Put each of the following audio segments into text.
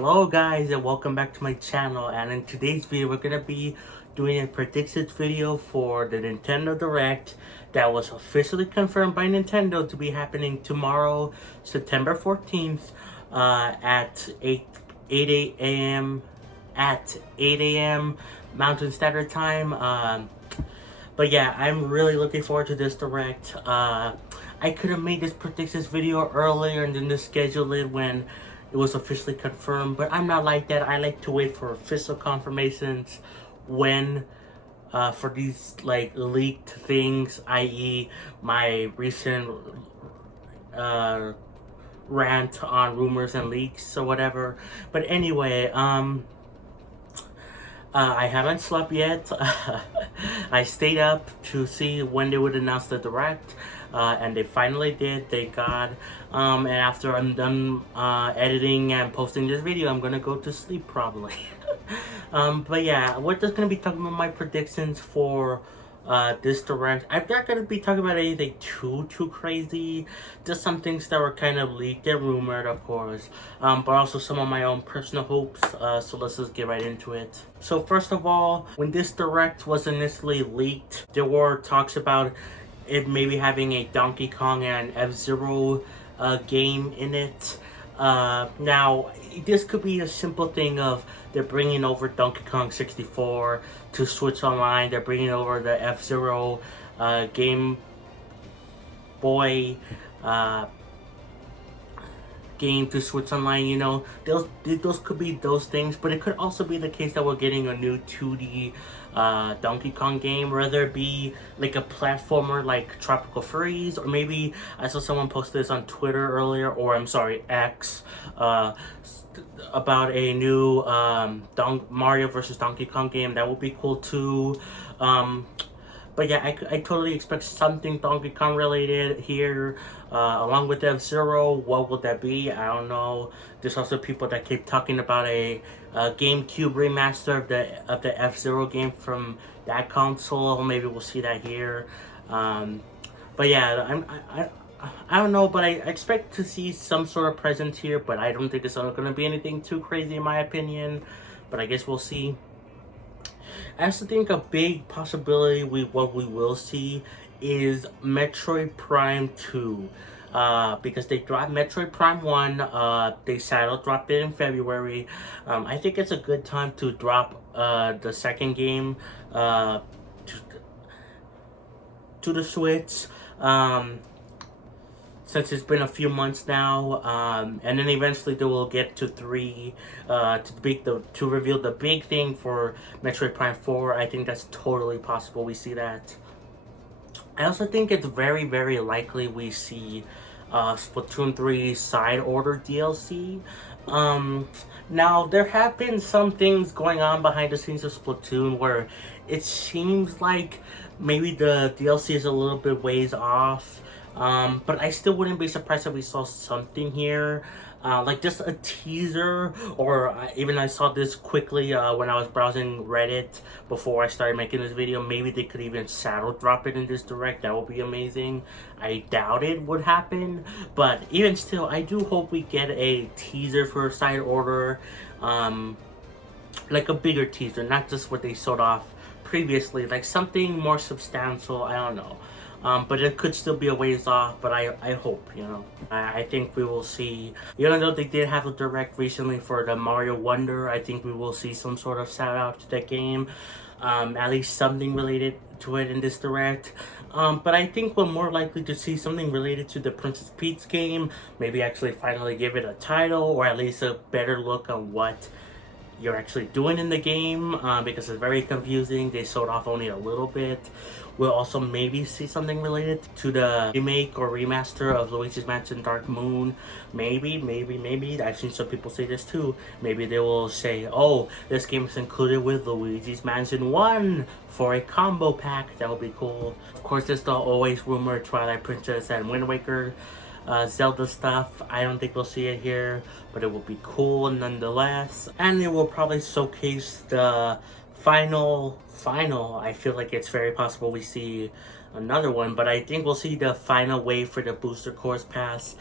Hello guys and welcome back to my channel, and in today's video we're gonna be doing a predictions video for the Nintendo Direct that was officially confirmed by Nintendo to be happening tomorrow, September 14th at 8 a.m. at 8 a.m. Mountain Standard Time. But yeah, I'm really looking forward to this Direct. I could have made this predictions video earlier and then just schedule it when it was officially confirmed, but I'm not like that. I like to wait for official confirmations when for these like leaked things, i.e. my recent rant on rumors and leaks or whatever. But anyway, I haven't slept yet. I stayed up to see when they would announce the Direct, and they finally did, thank God. And after I'm done editing and posting this video, I'm gonna go to sleep probably. But yeah, we're just gonna be talking about my predictions for this Direct. I'm not gonna be talking about anything too crazy, just some things that were kind of leaked and rumored, of course, but also some of my own personal hopes. So let's just get right into it. So first of all, when this Direct was initially leaked, there were talks about it maybe having a Donkey Kong and F-Zero game in it. Now, this could be a simple thing of they're bringing over Donkey Kong 64 to Switch Online. They're bringing over the F-Zero Game Boy game to Switch Online. You know, those could be those things, but it could also be the case that we're getting a new 2D Donkey Kong game, whether it be like a platformer like Tropical Freeze, or maybe I saw someone post this on Twitter earlier, or I'm sorry, X, about a new Mario vs. Donkey Kong game. That would be cool too. But yeah, I totally expect something Donkey Kong related here, along with F-Zero. What would that be? I don't know. There's also people that keep talking about a GameCube remaster of the F-Zero game from that console. Maybe we'll see that here. But yeah, I don't know, but I expect to see some sort of presence here, but I don't think it's not going to be anything too crazy in my opinion. But I guess we'll see. I also think a big possibility what we will see is Metroid Prime 2. Because they dropped Metroid Prime 1, they shadow dropped it in February. I think it's a good time to drop the second game to the Switch. Since it's been a few months now, and then eventually they will get to 3 to reveal the big thing for Metroid Prime 4. I think that's totally possible we see that. I also think it's very likely we see Splatoon 3 side order DLC. Now there have been some things going on behind the scenes of Splatoon where it seems like maybe the DLC is a little bit ways off. But I still wouldn't be surprised if we saw something here, like just a teaser, or even I saw this quickly when I was browsing Reddit before I started making this video. Maybe they could even shadow drop it in this Direct. That would be amazing. I doubt it would happen, but even still, I do hope we get a teaser for Side Order, like a bigger teaser, not just what they showed off previously, like something more substantial. I don't know. But it could still be a ways off, but I hope, you know. I think we will see, even though they did have a Direct recently for the Mario Wonder, I think we will see some sort of shout out to that game, at least something related to it in this Direct. But I think we're more likely to see something related to the Princess Peach game, maybe actually finally give it a title, or at least a better look on what you're actually doing in the game, because it's very confusing. They showed off only a little bit. We'll also maybe see something related to the remake or remaster of Luigi's Mansion Dark Moon. Maybe. I've seen some people say this too. Maybe they will say, oh, this game is included with Luigi's Mansion 1 for a combo pack. That would be cool. Of course, there's the always rumored Twilight Princess and Wind Waker Zelda stuff. I don't think we'll see it here, but it will be cool nonetheless. And it will probably showcase the final, I feel like it's very possible we see another one, but I think we'll see the final wave for the booster course pass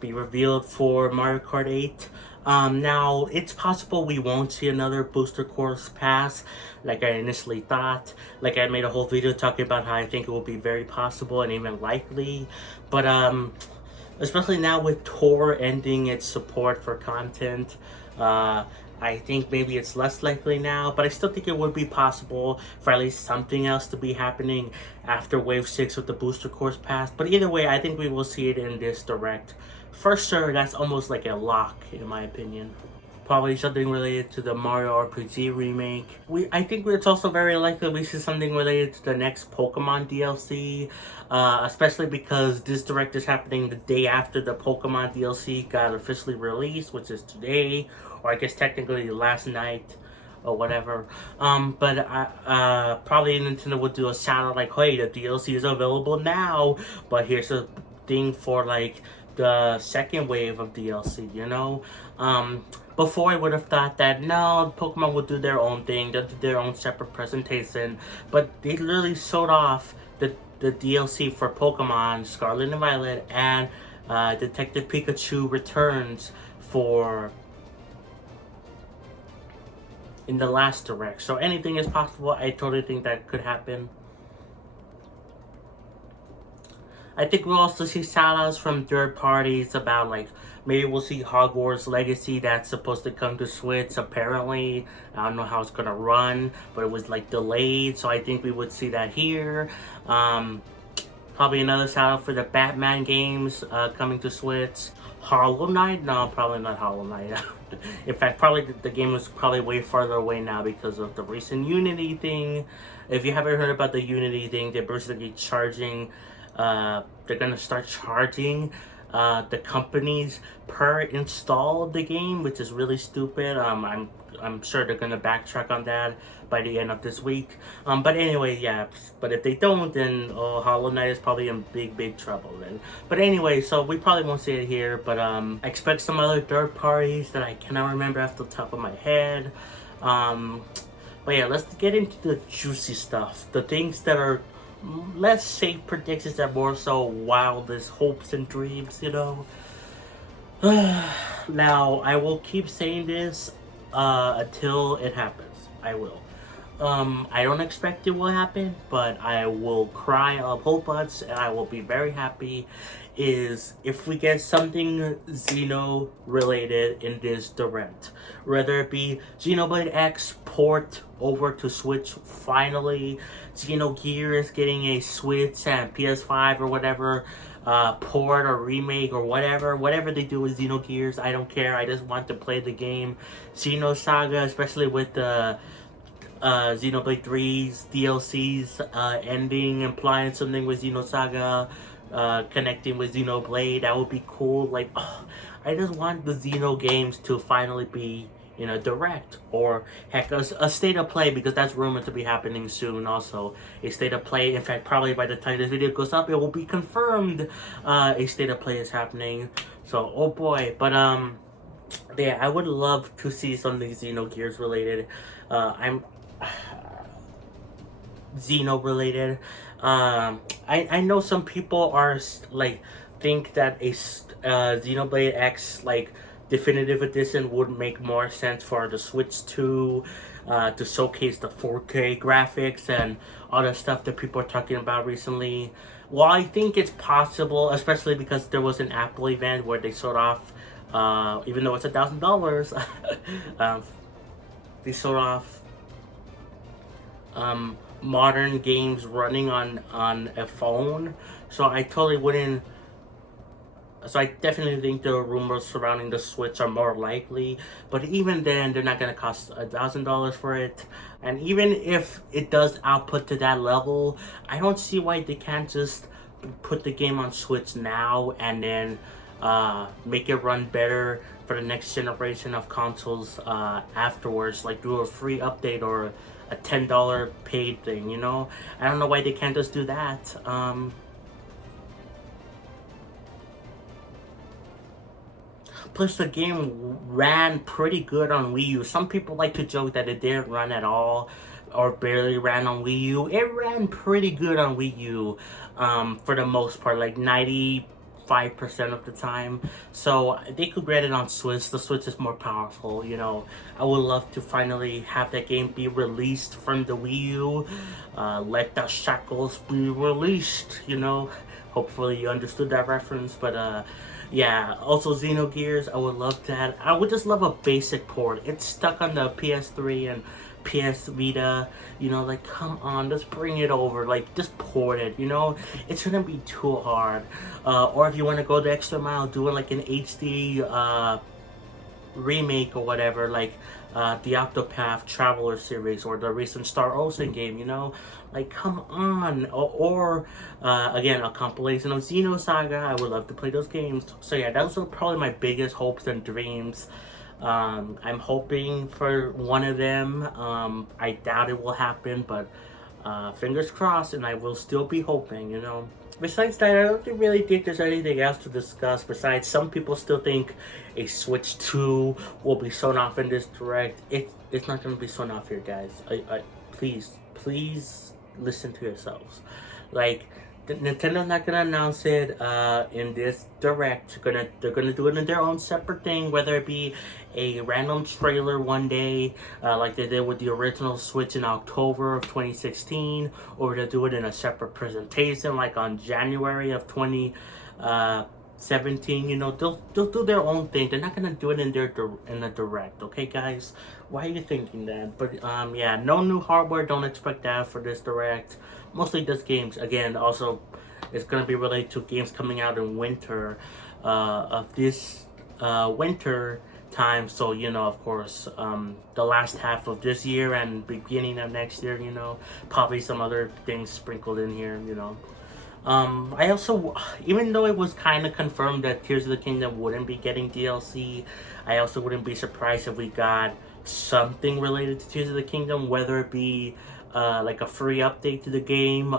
be revealed for Mario Kart 8. Now, it's possible we won't see another booster course pass like I initially thought. Like, I made a whole video talking about how I think it will be very possible and even likely. But, especially now with Tor ending its support for content, I think maybe it's less likely now, but I still think it would be possible for at least something else to be happening after Wave 6 with the booster course pass. But either way, I think we will see it in this direct. For sure, that's almost like a lock, in my opinion. Probably something related to the Mario RPG remake. I think it's also very likely we see something related to the next Pokemon DLC, especially because this direct is happening the day after the Pokemon DLC got officially released, which is today, or I guess technically last night, or whatever. But probably Nintendo would do a shout out like, hey, the DLC is available now, but here's a thing for like the second wave of DLC, you know? Before I would have thought that no, Pokemon would do their own thing, they'll do their own separate presentation, but they literally showed off the DLC for Pokemon Scarlet and Violet and Detective Pikachu Returns for in the last direct. So anything is possible. I totally think that could happen. I think we'll also see shoutouts from third parties about like maybe we'll see Hogwarts Legacy that's supposed to come to Switch apparently. I don't know how it's gonna run, but it was like delayed, so I think we would see that here. Probably another shout out for the Batman games coming to Switch. Hollow Knight? No, probably not Hollow Knight. In fact, probably the game was probably way farther away now because of the recent Unity thing. If you haven't heard about the Unity thing, they're basically charging, they're gonna start charging the companies per install of the game, which is really stupid. I'm sure they're gonna backtrack on that by the end of this week. But anyway, yeah. But if they don't, then Hollow Knight is probably in big trouble then. But anyway, so we probably won't see it here. But I expect some other third parties that I cannot remember off the top of my head. But yeah, let's get into the juicy stuff. The things that are less safe predictions that more so wildest hopes and dreams, you know. Now, I will keep saying this until it happens. I will. I don't expect it will happen, but I will cry up whole butts and I will be very happy is if we get something Xeno related in this direct. Whether it be Xenoblade X port over to Switch finally, Xenogears getting a Switch and PS5 or whatever, port or remake or whatever they do with Xenogears, I don't care. I just want to play the game. Xenosaga, especially with the Xenoblade 3's DLCs ending, implying something with Xenosaga, connecting with Xenoblade, that would be cool. Like, I just want the Xeno games to finally be in a direct, or heck, a state of play, because that's rumored to be happening soon also. A state of play, in fact, probably by the time this video goes up, it will be confirmed a state of play is happening. So, oh boy. But yeah, I would love to see something Xenogears related. Xeno related. I know some people are like think that a Xenoblade X like definitive edition would make more sense for the Switch 2 to showcase the 4K graphics and all the stuff that people are talking about recently. Well, I think it's possible, especially because there was an Apple event where they showed off, even though it's $1,000, they showed off modern games running on a phone. So I totally wouldn't. So I definitely think the rumors surrounding the Switch are more likely. But even then, they're not gonna cost $1,000 for it. And even if it does output to that level, I don't see why they can't just put the game on Switch now and then make it run better for the next generation of consoles afterwards. Like do a free update or a $10 paid thing, you know? I don't know why they can't just do that. Plus, the game ran pretty good on Wii U. Some people like to joke that it didn't run at all. or barely ran on Wii U. It ran pretty good on Wii U, for the most part, like 95% of the time. So they could get it on Switch. The Switch is more powerful, you know. I would love to finally have that game be released from the Wii U. Let the shackles be released, you know. Hopefully you understood that reference, but yeah, also Xenogears, I would love that. I would just love a basic port. It's stuck on the PS3 and PS Vita, you know, like, come on, just bring it over, like, just port it, you know, it shouldn't be too hard. Or if you want to go the extra mile, do it like an HD remake or whatever, like the Octopath Traveler series or the recent Star Ocean game, you know, like, come on. Or again, a compilation of Xenosaga. I would love to play those games. So yeah, those are probably my biggest hopes and dreams. I'm hoping for one of them. I doubt it will happen, but fingers crossed, and I will still be hoping, you know. Besides that, I don't really think there's anything else to discuss. Besides, some people still think a Switch 2 will be shown off in this Direct. It's not going to be shown off here, guys. Please listen to yourselves. Like, Nintendo's not gonna announce it in this Direct. They're gonna do it in their own separate thing, whether it be a random trailer one day, like they did with the original Switch in October of 2016, or they'll do it in a separate presentation, like on January of 2017. You know, they'll do their own thing. They're not gonna do it in the Direct. Okay, guys, why are you thinking that? But yeah, no new hardware. Don't expect that for this Direct. Mostly just games. Again, also, it's going to be related to games coming out in winter of this winter time. So, you know, of course, the last half of this year and beginning of next year, you know, probably some other things sprinkled in here, you know. I also, even though it was kind of confirmed that Tears of the Kingdom wouldn't be getting DLC, I also wouldn't be surprised if we got something related to Tears of the Kingdom, whether it be like a free update to the game,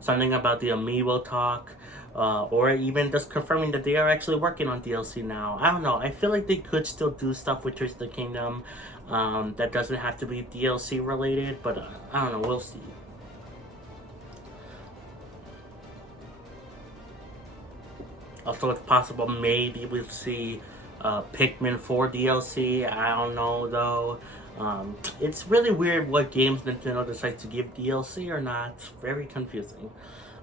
something about the amiibo talk, or even just confirming that they are actually working on DLC now. I don't know. I feel like they could still do stuff with Tears of the Kingdom that doesn't have to be DLC related, but I don't know. We'll see. Also, it's possible maybe we'll see Pikmin 4 DLC. I don't know, though. It's really weird what games Nintendo decides to give DLC or not. It's very confusing.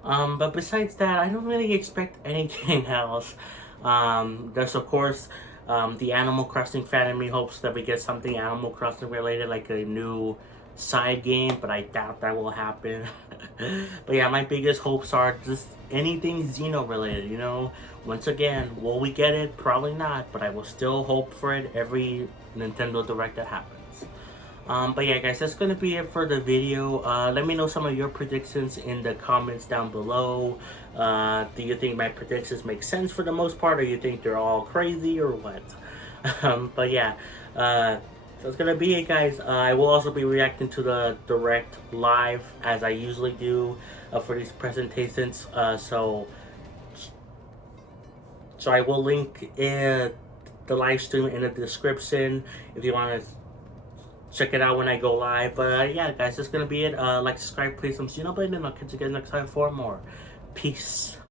But besides that, I don't really expect anything else. There's, of course, the Animal Crossing fan in me hopes that we get something Animal Crossing related, like a new side game, but I doubt that will happen. But yeah, my biggest hopes are just anything Xeno related, you know. Once again, will we get it? Probably not, but I will still hope for it every Nintendo Direct that happens. But yeah, guys, that's gonna be it for the video. Let me know some of your predictions in the comments down below. Do you think my predictions make sense for the most part, or you think they're all crazy, or what? But yeah, that's gonna be it, guys. I will also be reacting to the Direct live, as I usually do for these presentations. So I will link the live stream in the description if you want to check it out when I go live. But yeah, guys, that's gonna be it. Like, subscribe, play some Xenoblade, and I'll catch you guys next time for more. Peace.